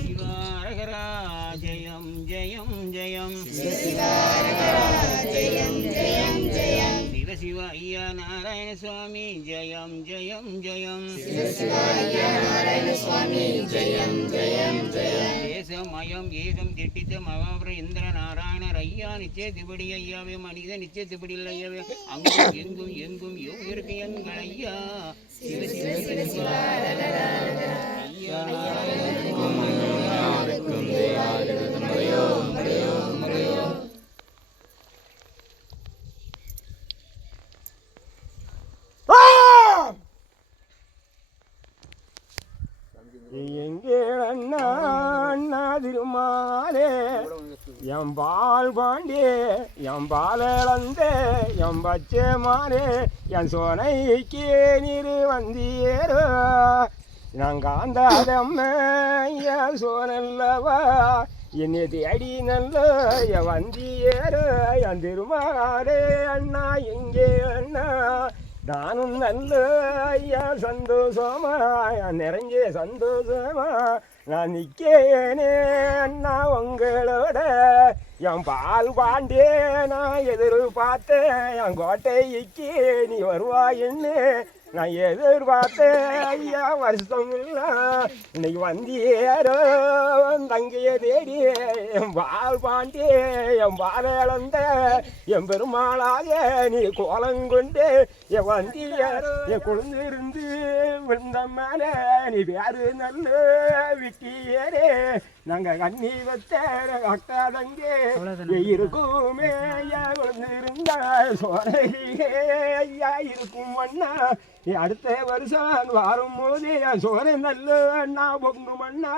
சிவாரகரா ஜெயம் ஜெயம் ஜெயம் சிவசிவ ஐயா நாராயண சுவாமி ஜெயம் ஜெயம் ஜெயம் தேசமயம் ஏகம் திட்டித்த மகாபுர இந்திர நாராயணர் ஐயா நிச்சயத்துபடி ஐயாவே மனித நிச்சயத்துபடி ஐயாவே அங்கும் எங்கும் எங்கும் யோகிற்கு எங்கள் ஐயா சிவ சிவ சிவ சிவ ஐயா எங்கே அண்ணா அண்ணா திருமாலே என் பால் பாண்டே என் பால் இழந்தே என் பச்சை மாறே என் சோனைக்கு நீர் வந்தியேரோ நான் காந்தாதம்மே என் சோனல்லவா என்னை தேடி நல்ல என் வந்தியேரோ என் திருமாலே அண்ணா எங்கே அண்ணா நானும் நல்ல ஐயா சந்தோஷமா நிறைஞ்ச சந்தோஷமா நான் நிற்கேனே அண்ணா உங்களோட என் பால் பாண்டே நான் எதிர்பார்த்தேன் என் கோட்டைக்கு நீ வருவாயின்னு நான் எதிர்பார்த்தேன் ஐயா வருஷம் இல்லை இன்னைக்கு வந்தியேரோ தங்கைய தேடி என் பால் பாண்டே என் பால் இழந்த என் பெருமாளாக நீ கோலங்கொண்டு என் வந்தியேரோ என் குழந்திருந்து விழுந்த மேலே நீ வேறு நல்ல விட்டியேரே நாங்கள் கண்ணி வச்ச அக்கா தங்கே இருக்குமே ஐயா விழுந்திருந்த சோரையே ஐயா இருக்கும் அண்ணா அடுத்த வருஷம் வரும்போது என் சோரை நல்ல அண்ணா பொங்கும் அண்ணா